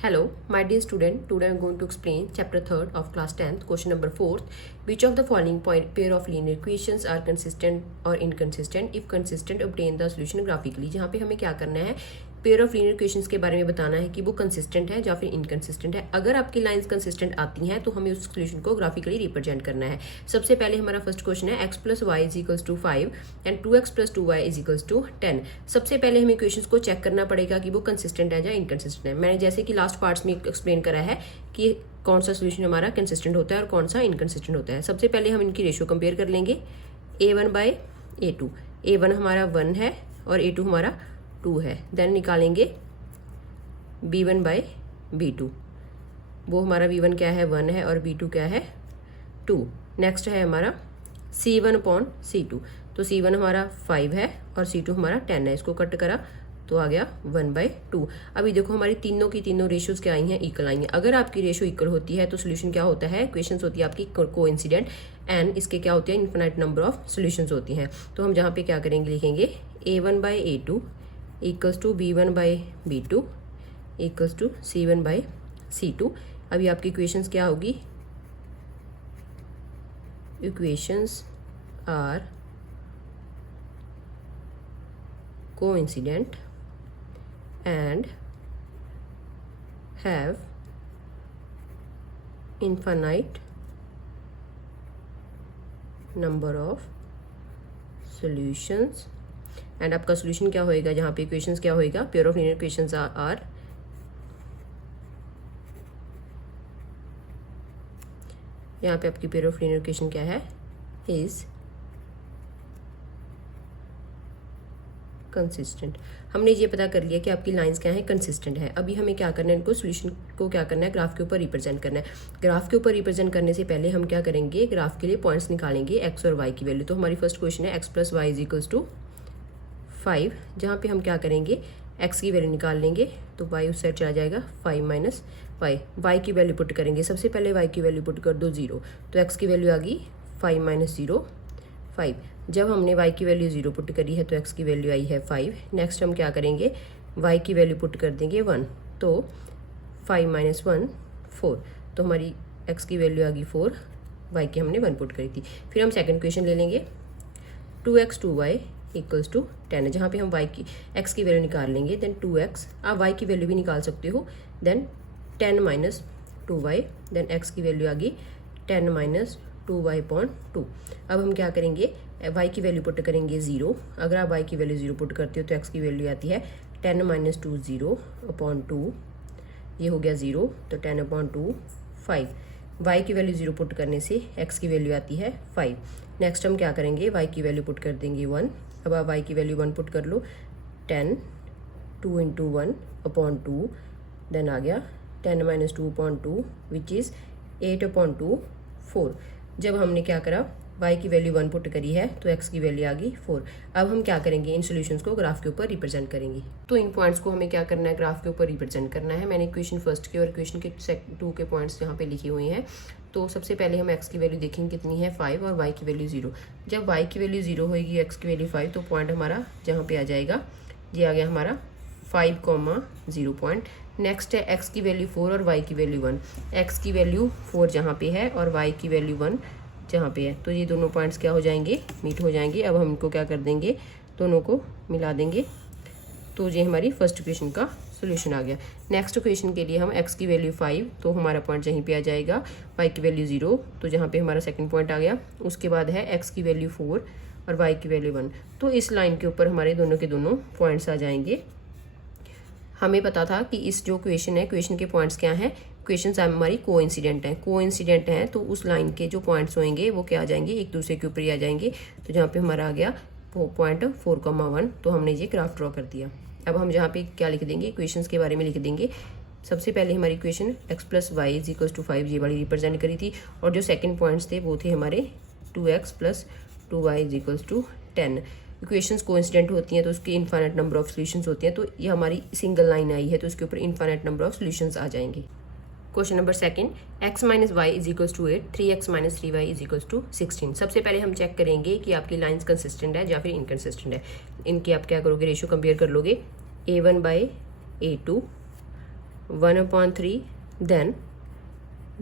Hello, my dear student. Today I am going to explain chapter 3rd of class 10th, question number 4th. Which of the following pair of linear equations are consistent or inconsistent? If consistent, obtain the solution graphically. जहाँ पे हमें क्या करना है, pair of linear equations के बारे में बताना है कि वो कंसिस्टेंट है या फिर इनकंसिस्टेंट है। अगर आपकी लाइंस कंसिस्टेंट आती हैं तो हमें उस सोल्यूशन को ग्राफिकली रिप्रेजेंट करना है। सबसे पहले हमारा फर्स्ट क्वेश्चन है x plus Y is equals to 5 and 2x plus 2y is equals to 10। सबसे पहले हमें इक्वेशंस को चेक करना पड़ेगा कि वो कंसिस्टेंट है या इनकंसिस्टेंट है। मैंने जैसे कि लास्ट पार्ट्स में एक्सप्लेन करा है कि कौन सा सोल्यूशन हमारा कंसिस्टेंट होता है और कौन सा इनकंसिस्टेंट होता है। सबसे पहले हम इनकी रेशियो कंपेयर कर लेंगे, a1 बाय a2। a1 हमारा 1 है और a2 हमारा 2 है। देन निकालेंगे b1 बाय b2। वो हमारा b1 क्या है, 1 है और b2 क्या है, 2। नेक्स्ट है हमारा c1 अपॉन c2। तो c1 हमारा 5 है और c2 हमारा 10 है। इसको कट करा तो आ गया 1/2। अभी देखो हमारी तीनों की तीनों रेशियोज क्या आई हैं, इक्वल आई हैं। अगर आपकी रेशियो इक्वल होती है तो सोल्यूशन क्या होता है, इक्वेशंस होती है आपकी कोइंसिडेंट एंड इसके क्या होते हैं, इन्फिनाइट नंबर ऑफ सोल्यूशंस होती हैं। तो हम जहाँ पे क्या करेंगे, लिखेंगे a1 by a2 equals to b1 by b2 equals to c1 by c2। अभी आपकी इक्वेशंस क्या होगी, equations are coincident and have infinite number of solutions। And आपका सोल्यूशन क्या होएगा, जहाँ पे इक्वेशंस क्या होएगा, pair of linear equations are यहाँ पे आपकी पेयर ऑफ लीनियर इक्वेशन क्या है, इज कंसिस्टेंट। हमने ये पता कर लिया कि आपकी लाइंस क्या है, कंसिस्टेंट है। अभी हमें क्या करना है, इनको सोल्यूशन को क्या करना है, ग्राफ के ऊपर रिप्रेजेंट करना है। ग्राफ के ऊपर रिप्रेजेंट करने से पहले हम क्या करेंगे, ग्राफ के लिए पॉइंट्स निकालेंगे एक्स और वाई की वैल्यू। तो हमारी फर्स्ट क्वेश्चन है X plus Y is equals to 5, जहाँ पे हम क्या करेंगे, एक्स की वैल्यू निकाल लेंगे तो वाई उस साइड चला जाएगा 5 माइनस वाई। वाई की वैल्यू पुट करेंगे, सबसे पहले वाई की वैल्यू पुट कर दो 0। तो एक्स की वैल्यू आ गई 5 माइनस 0 5। जब हमने y की वैल्यू 0 पुट करी है तो x की वैल्यू आई है 5। नेक्स्ट हम क्या करेंगे, y की वैल्यू पुट कर देंगे 1। तो 5 माइनस 1 4। तो हमारी x की वैल्यू आ गई 4, y की हमने 1 पुट करी थी। फिर हम सेकंड क्वेश्चन ले लेंगे, 2x 2y इक्वल्स टू 10, जहाँ पे हम x की वैल्यू निकाल लेंगे। देन 2x, आप y की वैल्यू भी निकाल सकते हो। Then 10 minus 2y, then x की वैल्यू आ गई 10 माइनस 2y अपॉन 2। अब हम क्या करेंगे, y की वैल्यू पुट करेंगे 0। अगर आप y की वैल्यू 0 पुट करते हो तो x की वैल्यू आती है 10 माइनस 2 0 अपॉन 2। ये हो गया 0, तो 10 अपॉन 2 5। y की वैल्यू 0 पुट करने से x की वैल्यू आती है 5। नेक्स्ट हम क्या करेंगे, y की वैल्यू पुट कर देंगे 1। अब आप y की वैल्यू 1 पुट कर लो, 10 2 इंटू 1 अपॉन 2। देन आ गया 10 minus 2 upon 2 which is 8 upon 2 4। जब हमने क्या करा, y की वैल्यू 1 पुट करी है तो x की वैल्यू आ गई 4। अब हम क्या करेंगे, इन सॉल्यूशंस को ग्राफ के ऊपर रिप्रेजेंट करेंगे। तो इन पॉइंट्स को हमें क्या करना है, ग्राफ के ऊपर रिप्रेजेंट करना है। मैंने इक्वेशन फर्स्ट के और इक्वेशन के 2 के पॉइंट्स यहाँ पे लिखे हुए हैं। तो सबसे पहले हम x की वैल्यू देखेंगे कितनी है, 5, और y की वैल्यू 0। जब y की वैल्यू 0 होगी, x की वैल्यू 5, तो पॉइंट हमारा जहाँ पे आ जाएगा, ये आ गया हमारा 5,0 पॉइंट। नेक्स्ट है x की वैल्यू 4 और y की वैल्यू 1। x की वैल्यू 4 जहाँ पे है और y की वैल्यू 1 जहाँ पे है, तो ये दोनों पॉइंट्स क्या हो जाएंगे, मीट हो जाएंगे। अब हम इनको क्या कर देंगे, दोनों को मिला देंगे। तो ये हमारी फर्स्ट इक्वेशन का सोल्यूशन आ गया। नेक्स्ट इक्वेशन के लिए हम x की वैल्यू 5, तो हमारा पॉइंट यहीं पे आ जाएगा। y की वैल्यू 0, तो जहाँ पे हमारा सेकंड पॉइंट आ गया। उसके बाद है x की वैल्यू 4 और y की वैल्यू 1। तो इस लाइन के ऊपर हमारे दोनों के दोनों पॉइंट्स आ जाएंगे। हमें पता था कि इस जो क्वेश्चन है, क्वेश्चन के पॉइंट्स क्या हैं, क्वेश्चंस हमारी कोइंसिडेंट हैं। तो उस लाइन के जो पॉइंट्स होंगे वो क्या आ जाएंगे, एक दूसरे के ऊपर ही आ जाएंगे। तो जहाँ पे हमारा आ गया पॉइंट 4,1, तो हमने ये ग्राफ ड्रॉ कर दिया। अब हम जहाँ पे क्या लिख देंगे, इक्वेशंस के बारे में लिख देंगे। सबसे पहले हमारी equation x plus Y is equals to 5 ये वाली रिप्रेजेंट करी थी, और जो सेकंड पॉइंट्स थे वो थे हमारे 2x plus 2y is equals to 10। Equations coincident होती हैं तो उसके इनफाइनाइट नंबर ऑफ सॉल्यूशंस होते हैं। तो ये हमारी सिंगल लाइन आई है तो इसके ऊपर इनफाइनाइट नंबर ऑफ सॉल्यूशंस आ जाएंगे। Question number second, x minus Y is equals to 8, 3x minus 3y is equals to 16। सबसे पहले हम चेक करेंगे कि आपकी लाइंस कंसिस्टेंट है या फिर इनकंसिस्टेंट है। इनकी आप क्या करोगे, रेशियो कंपेयर कर लोगे, a1 by a2 1/3 then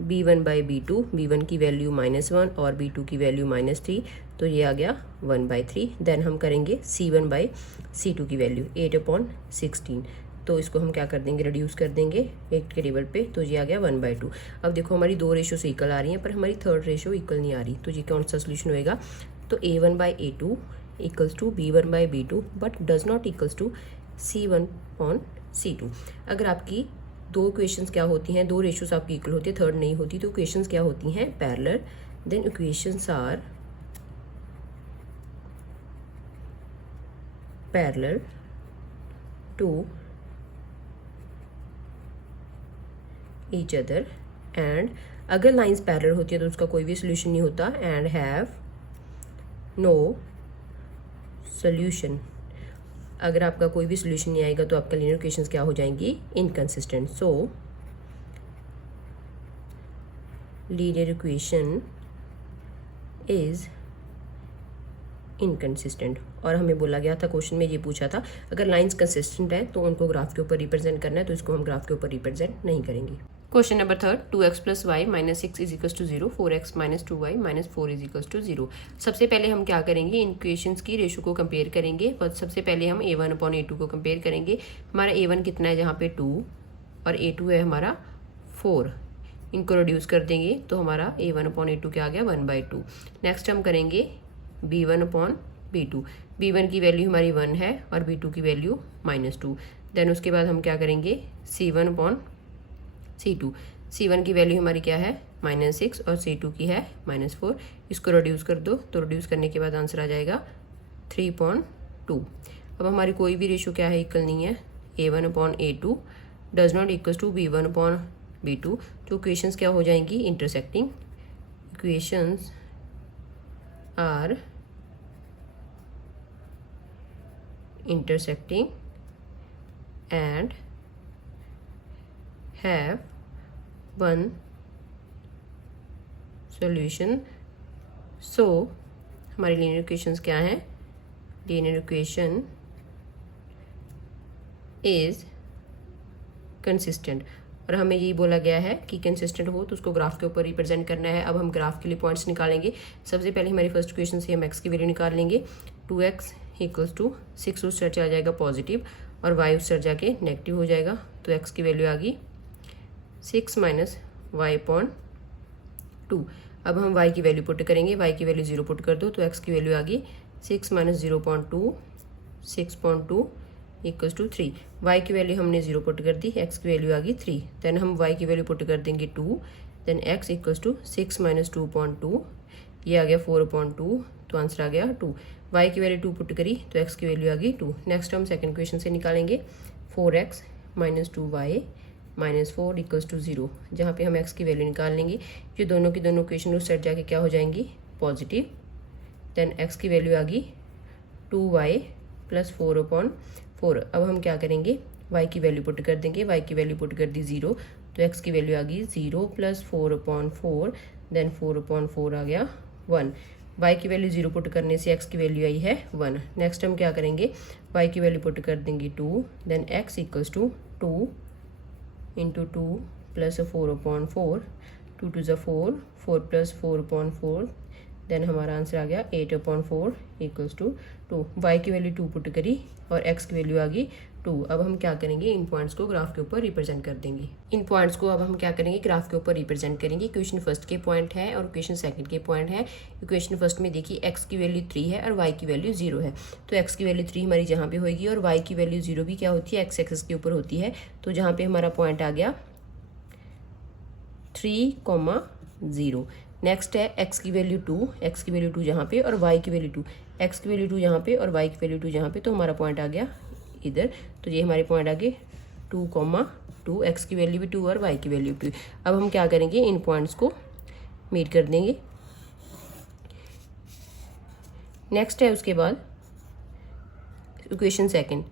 b1/b2, b1 की वैल्यू -1 और b2 की वैल्यू -3, तो ये आ गया 1/3। देन हम करेंगे c1/c2 की वैल्यू 8/16, तो इसको हम क्या कर देंगे, रिड्यूस कर देंगे एक के टेबल पे, तो ये आ गया 1/2। अब देखो हमारी दो रेशो से इक्वल आ रही हैं पर हमारी थर्ड रेशो इक्वल नहीं आ रही, तो ये कौन सा सोल्यूशन होएगा, तो a1/a2 equals to b1/b2 but does not equals to c1/c2। अगर आपकी दो इक्वेशंस क्या होती हैं, दो रेशोस आपकी इक्वल होती है, थर्ड नहीं होती, तो इक्वेशंस क्या होती हैं, parallel, then equations are parallel to each other, and अगर लाइंस पैरेलल होती है तो उसका कोई भी सोल्यूशन नहीं होता, एंड हैव नो सोल्यूशन। अगर आपका कोई भी सोल्यूशन नहीं आएगा तो आपका लीनियर इक्वेशंस क्या हो जाएंगी, inconsistent. So linear equation is inconsistent. और हमें बोला गया था, क्वेश्चन में ये पूछा था, अगर लाइंस कंसिस्टेंट है तो उनको ग्राफ के ऊपर रिप्रेजेंट करना है, तो इसको हम ग्राफ के ऊपर रिप्रेजेंट नहीं करेंगे। Question number third, 2x + y - 6 = 0, 4x - 2y - 4 = 0। सबसे पहले हम क्या करेंगे, इन इक्वेशंस की रेशो को कंपेयर करेंगे। पर सबसे पहले हम a1/a2 को कंपेयर करेंगे। हमारा a1 कितना है, जहाँ पे 2, और a2 है हमारा 4। इनको रिड्यूस कर देंगे तो हमारा a1/a2 क्या आ गया, 1/2। नेक्स्ट हम करेंगे b1/b2। b1 की वैल्यू हमारी 1 है और b2 की वैल्यू -2। देन उसके बाद हम क्या करेंगे, c1/c2। c1 की वैल्यू हमारी क्या है, -6, और c2 की है -4। इसको रिड्यूस कर दो, तो रिड्यूस करने के बाद आंसर आ जाएगा 3.2। अब हमारी कोई भी रेशो क्या है, इक्वल नहीं है। a1/a2 does not equals to b1/b2, तो इक्वेशंस क्या हो जाएंगी, intersecting. Equations are intersecting and have one solution। so हमारी लीनियर इक्वेशंस क्या हैं, लीनियर इक्वेशन इज कंसिस्टेंट। और हमें यही बोला गया है कि कंसिस्टेंट हो तो उसको ग्राफ के ऊपर रिप्रेजेंट करना है। अब हम ग्राफ के लिए पॉइंट्स निकालेंगे। सबसे पहले हमारी फर्स्ट इक्वेशन से हम x की वैल्यू निकाल लेंगे। 2x = 6 उस साइड चला जाएगा पॉजिटिव, और y उस साइड जाके नेगेटिव हो जाएगा, तो x की वैल्यू आ गई 6 - y/2। अब हम y की वैल्यू पुट करेंगे, y की वैल्यू 0 पुट कर दो, तो x की वैल्यू आ गई 6 - 0.2, 6.2 = 3। y की वैल्यू हमने 0 पुट कर दी, x की वैल्यू आ गई 3। देन हम y की वैल्यू पुट कर देंगे 2, देन x = 6 - 2.2, ये आ गया 4.2, तो आंसर आ गया 2। y की वैल्यू 2 पुट करी तो x की वैल्यू आ गई 2। नेक्स्ट हम सेकंड इक्वेशन से निकालेंगे, 4x - 2y - 4 = 0, जहाँ पे हम x की वैल्यू निकाल लेंगे। ये दोनों की दोनों इक्वेशन उस साइड जाके क्या हो जाएंगी, पॉजिटिव। देन x की वैल्यू आ गई 2y + 4/4। अब हम क्या करेंगे, y की वैल्यू पुट कर देंगे, y की वैल्यू पुट कर दी 0, तो x की वैल्यू आ गई 0 + 4/4, देन 4/4 आ गया 1। y की वैल्यू 0 पुट करने से x की वैल्यू आई है 1। नेक्स्ट हम क्या करेंगे, y की वैल्यू पुट कर देंगे 2, देन x = 2 × 2 + 4/4, 2 × 4, 4 + 4/4, देन हमारा आंसर आ गया 8/4 = 2। y की वैल्यू 2 पुट करी और x की वैल्यू आ गई 2। अब हम क्या करेंगे, इन पॉइंट्स को ग्राफ के ऊपर रिप्रेजेंट कर देंगे। इन पॉइंट्स को अब हम क्या करेंगे, ग्राफ के ऊपर रिप्रेजेंट करेंगे। इक्वेशन फर्स्ट के पॉइंट है और इक्वेशन सेकंड के पॉइंट है। इक्वेशन फर्स्ट में देखिए x की वैल्यू 3 है और y की वैल्यू 0 है, तो x की वैल्यू 3 हमारी जहाँ पे होगी और y की वैल्यू 0 भी क्या होती है, x एक्सिस के ऊपर होती है। तो जहाँ पे हमारा पॉइंट आ गया 3,0। नेक्स्ट है x की वैल्यू 2, x की वैल्यू 2 जहाँ पे और y की वैल्यू 2, x की वैल्यू 2 यहाँ पे और y की वैल्यू 2 जहाँ पे, तो हमारा पॉइंट आ गया इधर। तो ये हमारे पॉइंट आ गए 2,2, x की वैल्यू भी 2 और y की वैल्यू 2। अब हम क्या करेंगे, इन पॉइंट्स को मीट कर देंगे। नेक्स्ट है उसके बाद इक्वेशन सेकंड,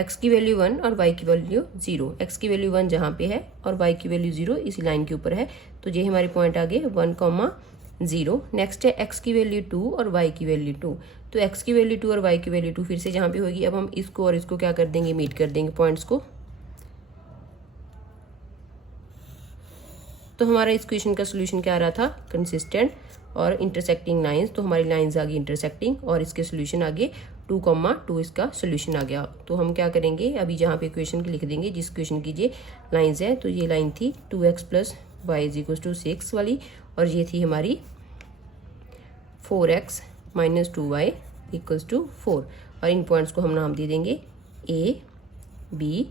x की वैल्यू 1 और y की वैल्यू 0। x की वैल्यू 1 जहाँ पे है और y की वैल्यू 0 इसी लाइन के ऊपर है, तो ये हमारे पॉइंट आ गए 1,0। नेक्स्ट है x की वैल्यू 2 और y की वैल्यू 2, तो x की वैल्यू 2 और y की वैल्यू 2 फिर से जहाँ पे होगी। अब हम इसको और इसको क्या कर देंगे, मीट कर देंगे पॉइंट्स को। तो हमारा इस क्वेश्चन का सोल्यूशन क्या आ रहा था, कंसिस्टेंट और इंटरसेक्टिंग लाइंस। तो हमारी लाइंस आ गई इंटरसेक्टिंग और इसके सोल्यूशन आगे 2,2 इसका सोल्यूशन आ गया। तो हम क्या करेंगे, अभी जहाँ पे क्वेश्चन लिख देंगे जिस क्वेश्चन की ये लाइंस है, तो ये लाइन थी 2x + y = 6 वाली, और ये थी हमारी 4x - 2y = 4, और इन पॉइंट्स को हम नाम दे देंगे A, B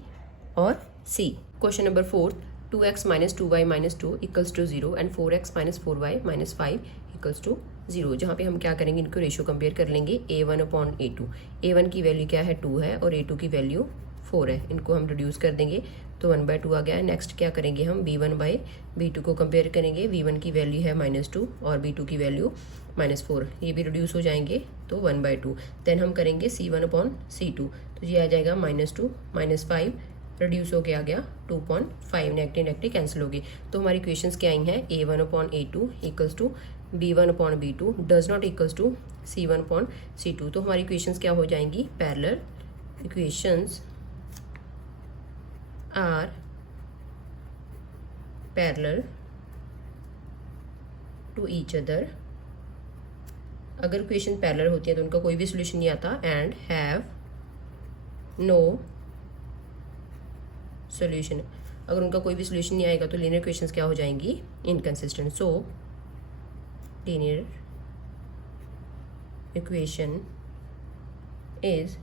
और C। Question number 4, 2x - 2y - 2 = 0 and 4x - 4y - 5 = 0। जहाँ पे हम क्या करेंगे, इनको रेशियो कंपेयर कर लेंगे A1/A2। A1 की वैल्यू क्या है, 2 है, और A2 की वैल्यू 4 है। इनको हम रिड्यूस कर देंगे तो 1/2 आ गया है। नेक्स्ट क्या करेंगे, हम B1/B2 को कंपेयर करेंगे। B1 की वैल्यू है -2 और B2 की वैल्यू -4, ये भी रिड्यूस हो जाएंगे तो 1/2। देन हम करेंगे C1/C2, तो ये आ जाएगा -2 - 5, रिड्यूस हो के आ गया 2.5, नेगेटिव नेगेटिव कैंसिल हो गई। तो हमारी इक्वेशंस क्या आई हैं, A1/A2 = B1/B2 does not equals to C1/C2। तो हमारी इक्वेशंस क्या हो जाएंगी, parallel equations are parallel to each other. अगर इक्वेशन पैरेलल होती है तो उनका कोई भी सोल्यूशन नहीं आता, एंड हैव नो सोल्यूशन। अगर उनका कोई भी सोल्यूशन नहीं आएगा तो लीनियर इक्वेशंस क्या हो जाएंगी, inconsistent. So linear equation is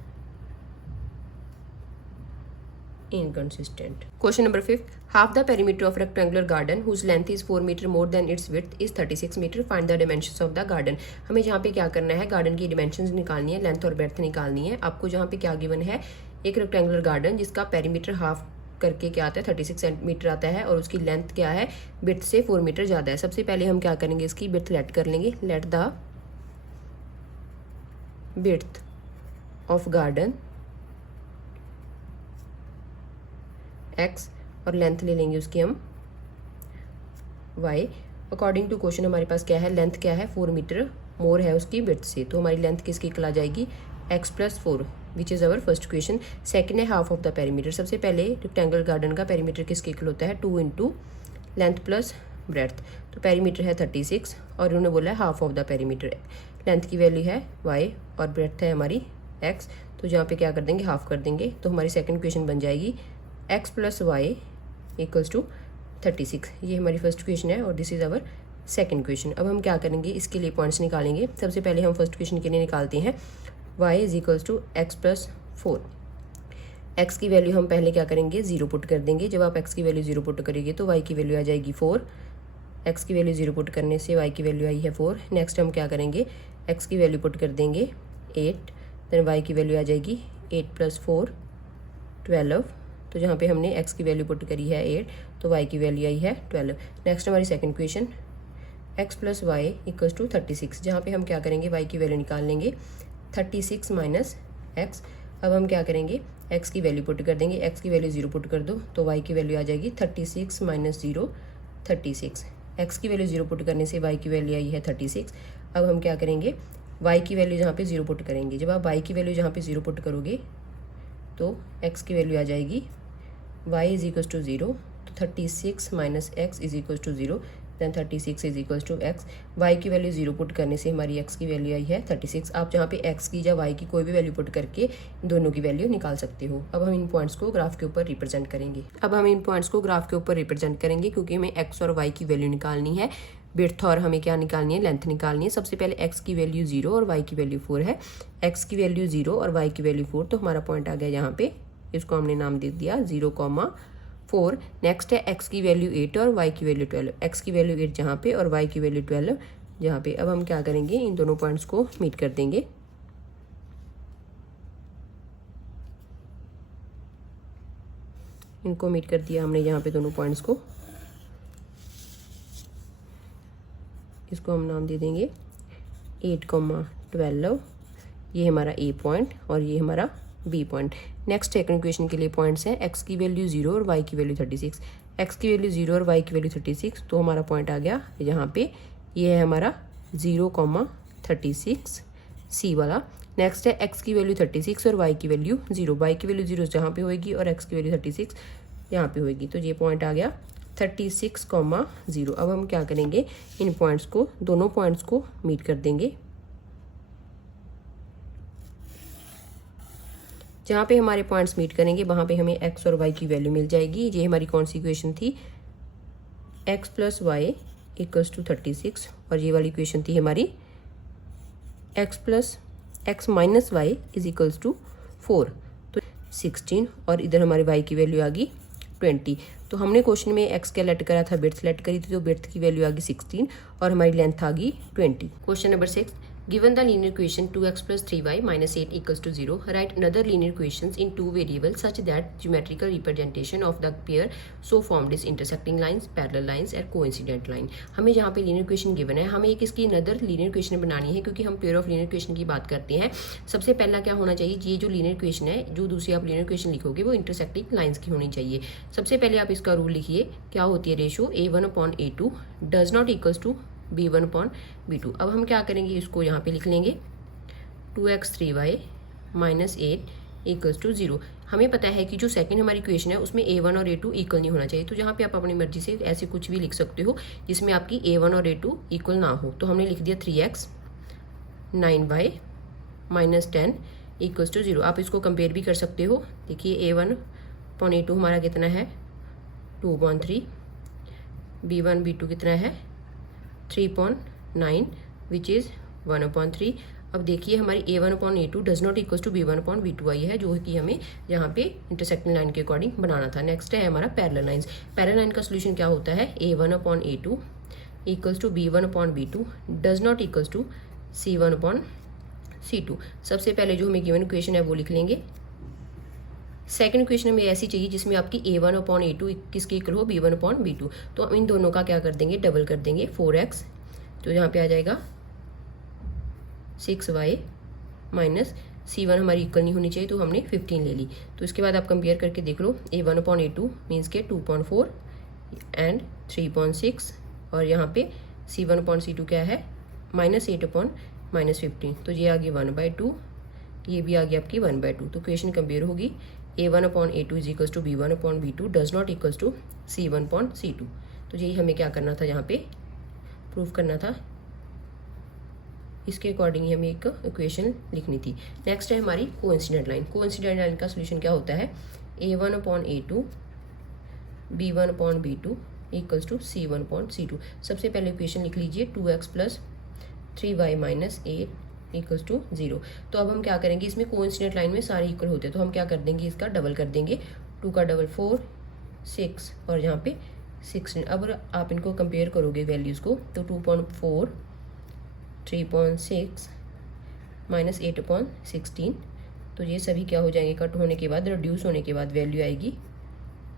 inconsistent. Question number 5. Half the perimeter of rectangular garden whose length is 4 meter more than its width is 36 meter. Find the dimensions of the garden. हमें जहाँ पे क्या करना है, garden की dimensions निकालनी है, length और ब्रेड्थ निकालनी है। आपको जहाँ पे क्या गिवन है, एक रेक्टेंगुलर गार्डन जिसका पेरीमीटर हाफ करके क्या आता है 36 सेंटीमीटर आता है, और उसकी लेंथ क्या है, विड्थ से 4 मीटर ज़्यादा है। सबसे पहले हम क्या करेंगे, इसकी विड्थ लेट कर लेंगे। Let the width of garden x और लेंथ ले लेंगे उसकी हम y। अकॉर्डिंग टू क्वेश्चन हमारे पास क्या है, लेंथ क्या है, 4 मीटर मोर है उसकी विड्थ से, तो हमारी लेंथ किसकी इक्वल आ जाएगी, x + 4, which is our first question. Second है हाफ ऑफ द पेरीमीटर। सबसे पहले रेक्टेंगल गार्डन का पेरीमीटर किसके इक्वल होता है, 2 × लेंथ प्लस ब्रेड्थ। तो पेरीमीटर है 36 और उन्होंने बोला है half of the perimeter. Length की वैल्यू है y और ब्रेड्थ है हमारी x, तो जहाँ पे क्या कर देंगे, हाफ कर देंगे। तो हमारी सेकंड क्वेश्चन बन जाएगी x + y = 36। ये हमारी फर्स्ट क्वेश्चन है और this is our second question. अब हम क्या करेंगे, इसके लिए पॉइंट्स निकालेंगे। सबसे पहले हम फर्स्ट क्वेश्चन के लिए निकालते हैं y = x + 4। x की वैल्यू हम पहले क्या करेंगे, 0 पुट कर देंगे। जब आप x की वैल्यू 0 पुट करेंगे तो y की वैल्यू आ जाएगी 4। x की वैल्यू 0 पुट करने से y की वैल्यू आई है 4। नेक्स्ट हम क्या करेंगे, x की वैल्यू पुट कर देंगे 8, देन y की वैल्यू आ जाएगी 8 + 4 12। तो जहाँ पे हमने x की वैल्यू पुट करी है 8, तो y की वैल्यू आई है 12। नेक्स्ट हमारी सेकंड क्वेश्चन x + y = 36। जहाँ पे हम क्या करेंगे, y की वैल्यू निकाल लेंगे 36 - x। अब हम क्या करेंगे, x की वैल्यू पुट कर देंगे। x की वैल्यू 0 पुट कर दो तो y की वैल्यू आ जाएगी 36 - 0 36। x की वैल्यू 0 पुट करने से y की वैल्यू आई है 36। अब हम क्या करेंगे, y की वैल्यू जहाँ पे 0 पुट करेंगे। जब आप y की वैल्यू जहाँ पे 0 पुट करोगे तो x की वैल्यू आ जाएगी y = 0, तो 36 - x = 0, दैन 36 = x। y की वैल्यू 0 पुट करने से हमारी x की वैल्यू आई है 36। आप जहाँ पे x की या y की कोई भी वैल्यू पुट करके दोनों की वैल्यू निकाल सकते हो। अब हम इन पॉइंट्स को ग्राफ के ऊपर रिप्रेजेंट करेंगे क्योंकि हमें x और y की वैल्यू निकालनी है, विड्थ और हमें क्या निकालनी है, लेंथ निकालनी है। सबसे पहले x की वैल्यू 0 और y की वैल्यू 4 है। x की वैल्यू 0 और y की वैल्यू 4, तो हमारा पॉइंट आ गया यहाँ पे, इसको हमने नाम दे दिया 0,4। नेक्स्ट है x की वैल्यू 8 और y की वैल्यू 12। x की वैल्यू 8 जहाँ पे और y की वैल्यू 12 जहाँ पे। अब हम क्या करेंगे, इन दोनों पॉइंट्स को मीट कर देंगे। इनको मीट कर दिया हमने यहाँ पे दोनों पॉइंट्स को। इसको हम नाम दे देंगे 8,12। ये हमारा A पॉइंट और ये हमारा B point. Next second question के लिए पॉइंट्स हैं x की वैल्यू 0 और y की वैल्यू 36। x की वैल्यू 0 और y की वैल्यू 36, तो हमारा पॉइंट आ गया यहाँ पे, ये है हमारा 0,36 C वाला। नेक्स्ट है x की वैल्यू 36 और y की वैल्यू 0। y की वैल्यू 0 जहाँ पे होएगी और x की वैल्यू 36 यहाँ पे होएगी, तो ये पॉइंट आ गया 36,0। अब हम क्या करेंगे, इन पॉइंट्स को, दोनों पॉइंट्स को मीट कर देंगे। जहाँ पे हमारे पॉइंट्स मीट करेंगे वहाँ पे हमें x और y की वैल्यू मिल जाएगी। ये हमारी कौन सी इक्वेशन थी, x plus Y equals to 36, और ये वाली इक्वेशन थी हमारी x minus Y is equals to 4, तो 16, और इधर हमारे y की वैल्यू आ गई 20। तो हमने क्वेश्चन में x क्या लेट करा था, बिड्थ सेलेक्ट करी थी, तो बिड्थ की वैल्यू आ गई 16 और हमारी लेंथ आ गई 20। Question number 6, given the linear equation 2x plus 3y minus 8 equals to 0, write another linear equations in two variables such that geometrical representation of the pair so formed is intersecting lines, parallel lines और coincident line। हमें जहाँ पे linear equation given है, हमें एक इसकी another linear equation बनानी है, क्योंकि हम pair of linear equation की बात करते हैं। सबसे पहला क्या होना चाहिए, ये जो linear equation है, जो दूसरी आप linear equation लिखोगे वो intersecting lines की होनी चाहिए। सबसे पहले आप इसका रूल लिखिए, क्या होती है ratio, a1/a2 does not equals to b1/b2। अब हम क्या करेंगे, इसको यहाँ पे लिख लेंगे 2x 3y minus 8 equals to 0। हमें पता है कि जो सेकंड हमारी इक्वेशन है उसमें a1 और a2 इक्वल नहीं होना चाहिए, तो यहाँ पे आप अपनी मर्जी से ऐसे कुछ भी लिख सकते हो जिसमें आपकी a1 और a2 इक्वल ना हो। तो हमने लिख दिया 3x 9y minus 10 equals to 0। आप इसको कंपेयर भी कर सकते हो। देखिए a1/a2 हमारा कितना है 2/3, b1/b2 कितना है 3.9 विच इज़ 1/3। अब देखिए हमारी a1/a2 does not equals to b1/b2 आई है, जो कि हमें यहाँ पे इंटरसेक्टिंग लाइन के अकॉर्डिंग बनाना था। नेक्स्ट है हमारा पैरेलल लाइंस। पैरेलल लाइन का सोल्यूशन क्या होता है, a1/a2 equals to b1/b2 does not equals to c1/c2। सबसे पहले जो हमें गिवन इक्वेशन है वो लिख लेंगे। सेकंड इक्वेशन हमें ऐसी चाहिए जिसमें आपकी a1/a2 किसके इक्वल हो, b1/b2। तो हम इन दोनों का क्या कर देंगे, डबल कर देंगे 4x, तो यहाँ पे आ जाएगा 6y माइनस c1 हमारी इक्वल नहीं होनी चाहिए, तो हमने 15 ले ली। तो इसके बाद आप कंपेयर करके देख लो, a1/a2 मीन्स के 2.4 एंड 3.6, और यहाँ पे c1/c2 क्या है -8/-15, तो ये आ गई 1/2, ये भी आ गई आपकी 1/2। तो इक्वेशन कंपेयर होगी a1/a2 is equals to b1/b2 does not equals to c1/c2। तो यही हमें क्या करना था, यहाँ पे प्रूफ करना था। इसके अकॉर्डिंग ही हमें एक इक्वेशन लिखनी थी। नेक्स्ट है हमारी कोइंसिडेंट लाइन। कोइंसिडेंट लाइन का सोल्यूशन क्या होता है, a1/a2 b1/b2 equals to c1/c2। सबसे पहले इक्वेशन लिख लीजिए 2x plus 3y minus 8 equals to 0। तो अब हम क्या करेंगे, इसमें कोइंसिडेंट लाइन में सारे इक्वल होते हैं, तो हम क्या कर देंगे, इसका डबल कर देंगे। 2 का डबल 4 6 और यहाँ पे 16। अब आप इनको कंपेयर करोगे वैल्यूज़ को, तो 2.4 3.6 माइनस 8/16, तो ये सभी क्या हो जाएंगे, कट होने के बाद, रिड्यूस होने के बाद वैल्यू आएगी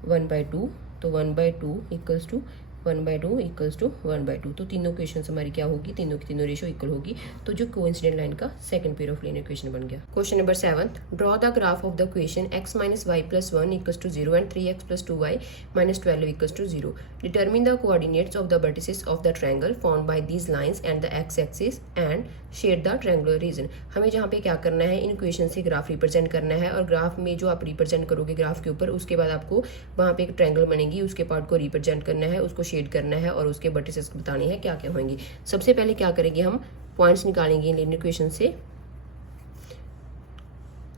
1/2। तो 1/2 इक्वल्स टू 1/2 इक्वल्स टू 1/2। तो तीनों इक्वेशन हमारी क्या होगी, तीनों की तीनों रेशो इक्वल होगी। तो जो कोइंसिडेंट लाइन का second pair of linear equation बन गया। Question number 7, draw the graph of the equation x minus Y plus 1 equals to 0 and 3x plus 2y minus 12 equals to 0। Determine the coordinates of the vertices of the triangle formed by these lines and the X axis and shade the triangular region. हमें जहाँ पे क्या करना है, इन equation से graph represent करना है, और ग्राफ में जो आप रिप्रेजेंट करोगे ग्राफ के ऊपर, उसके बाद आपको वहाँ पे एक ट्रायंगल बनेगी, उसके पार्ट को रिप्रेजेंट करना है, उसको शेड करना है, और उसके वर्टिसेस बताने हैं क्या क्या होंगे। सबसे पहले क्या करेंगे, हम पॉइंट्स निकालेंगे लीनियर इक्वेशन से।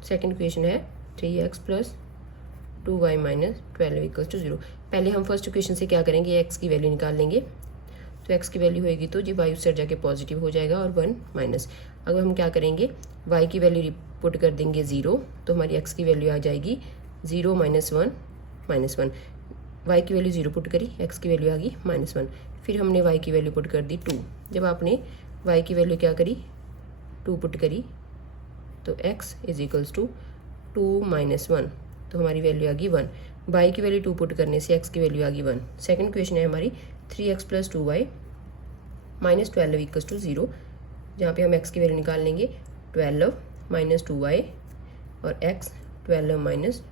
सेकंड इक्वेशन है 3x plus 2y minus 12 equals to 0। पहले हम फर्स्ट इक्वेशन से क्या करेंगे, x की वैल्यू निकाल लेंगे। तो x की वैल्यू होएगी तो जो y उससे जाके पॉजिटिव हो जाएगा, और 1 माइनस। अगर हम क्या करेंगे, y की वैल्यू पुट कर देंगे 0, तो हमारी x की वैल्यू आ जाएगी 0 माइनस 1 माइनस 1। y की वैल्यू 0 पुट करी, x की वैल्यू आ गई -1। फिर हमने y की वैल्यू पुट कर दी 2। जब आपने y की वैल्यू क्या करी, 2 पुट करी, तो x is equals to 2 minus 1, तो हमारी वैल्यू आ गई 1। y की वैल्यू 2 पुट करने से x की वैल्यू आ गई 1। सेकंड क्वेश्चन है हमारी 3x plus 2y minus 12 equals to 0, जहाँ पे हम x की वैल्यू निकाल लेंगे 12 माइनस 2y और x 12 माइनस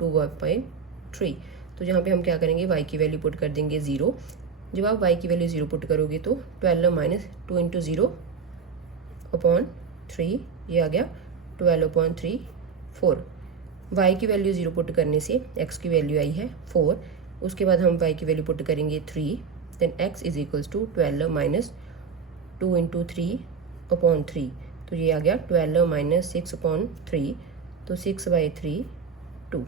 2y/3। तो जहाँ पे हम क्या करेंगे, y की वैल्यू पुट कर देंगे 0। जब आप y की वैल्यू 0 पुट करोगे तो 12 माइनस 2 इंटू 0/3, ये आ गया 12/3 4। y की वैल्यू 0 पुट करने से x की वैल्यू आई है 4। उसके बाद हम y की वैल्यू पुट करेंगे 3, then x is equals to 12 minus 2 into 3 upon 3, तो ये आ गया 12 माइनस 6 अपॉन 3, तो 6/3 2।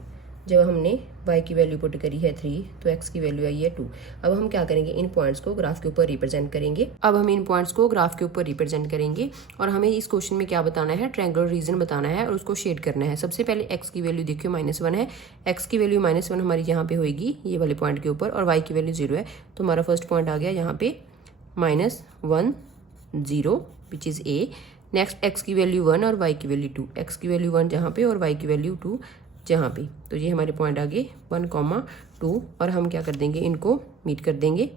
जब हमने y की वैल्यू पुट करी है 3 तो x की वैल्यू आई है 2। अब हम क्या करेंगे, इन पॉइंट्स को ग्राफ के ऊपर रिप्रेजेंट करेंगे। अब हम इन पॉइंट्स को ग्राफ के ऊपर रिप्रेजेंट करेंगे और हमें इस क्वेश्चन में क्या बताना है, ट्रायंगुलर रीजन बताना है और उसको शेड करना है। सबसे पहले x की वैल्यू देखियो -1 है, x की वैल्यू -1 हमारी यहाँ पे होगी ये वाले पॉइंट के ऊपर, और y की वैल्यू 0 है, तो हमारा फर्स्ट पॉइंट आ गया यहाँ पे -1 0 which is a। Next x की वैल्यू 1 और y की वैल्यू 2, x की वैल्यू 1 जहाँ पे और y की वैल्यू 2 जहाँ पे, तो ये हमारे पॉइंट आ गए 1, 2, और हम क्या कर देंगे, इनको मीट कर देंगे।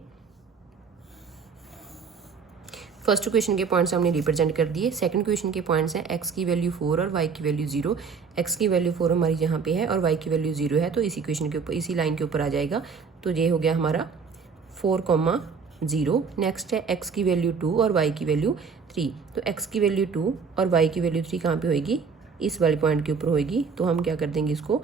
फर्स्ट क्वेश्चन के पॉइंट्स हमने रिप्रेजेंट कर दिए। सेकंड क्वेश्चन के पॉइंट्स हैं x की वैल्यू 4 और y की वैल्यू 0। x की वैल्यू 4 हमारी यहाँ पे है और y की वैल्यू 0 है, तो इसी क्वेश्चन के ऊपर, इसी लाइन के ऊपर आ जाएगा, तो ये हो गया हमारा 4, 0। नेक्स्ट है x की वैल्यू 2 और y की वैल्यू 3, तो x की वैल्यू 2 और y की वैल्यू 3 कहाँ पे होएगी, इस वाले पॉइंट के ऊपर होएगी, तो हम क्या कर देंगे, इसको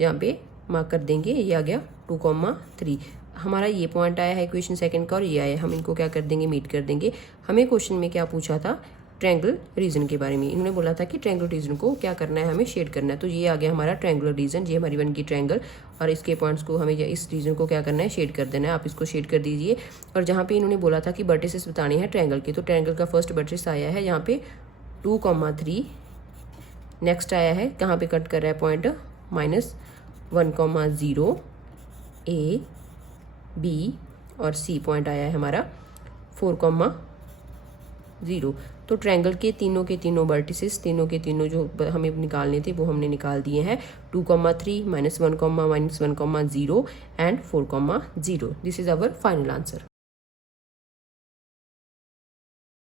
यहाँ पे मार्क कर देंगे। ये आ गया 2, 3। हमारा ये पॉइंट आया है क्वेश्चन सेकंड का और ये आया, हम इनको क्या कर देंगे, मीट कर देंगे। हमें क्वेश्चन में क्या पूछा था, ट्रायंगुलर रीजन के बारे में। इन्होंने बोला था कि ट्रायंगुलर रीजन को क्या करना है, हमें शेड करना है, तो ये आ गया हमारा ट्रायंगुलर रीजन। ये हमारी बन की ट्रायंगल और इसके पॉइंट्स को हमें इस रीजन को क्या करना है, शेड कर देना है। आप इसको शेड कर दीजिए। और जहाँ पे इन्होंने बोला था कि वर्टिसेस बताने हैं ट्रायंगल के, तो ट्रायंगल का फर्स्ट वर्टिस आया है यहाँ पे 2, 3। नेक्स्ट आया है कहाँ पे कट कर रहा है पॉइंट, -1, 0 A B और C पॉइंट आया है हमारा 4, 0। तो ट्रायंगल के तीनों वर्टिसेस, तीनों के तीनों जो हमें निकालने थे वो हमने निकाल दिए हैं। 2, 3, -1, -1, -0 and 4, 0। This is our final answer.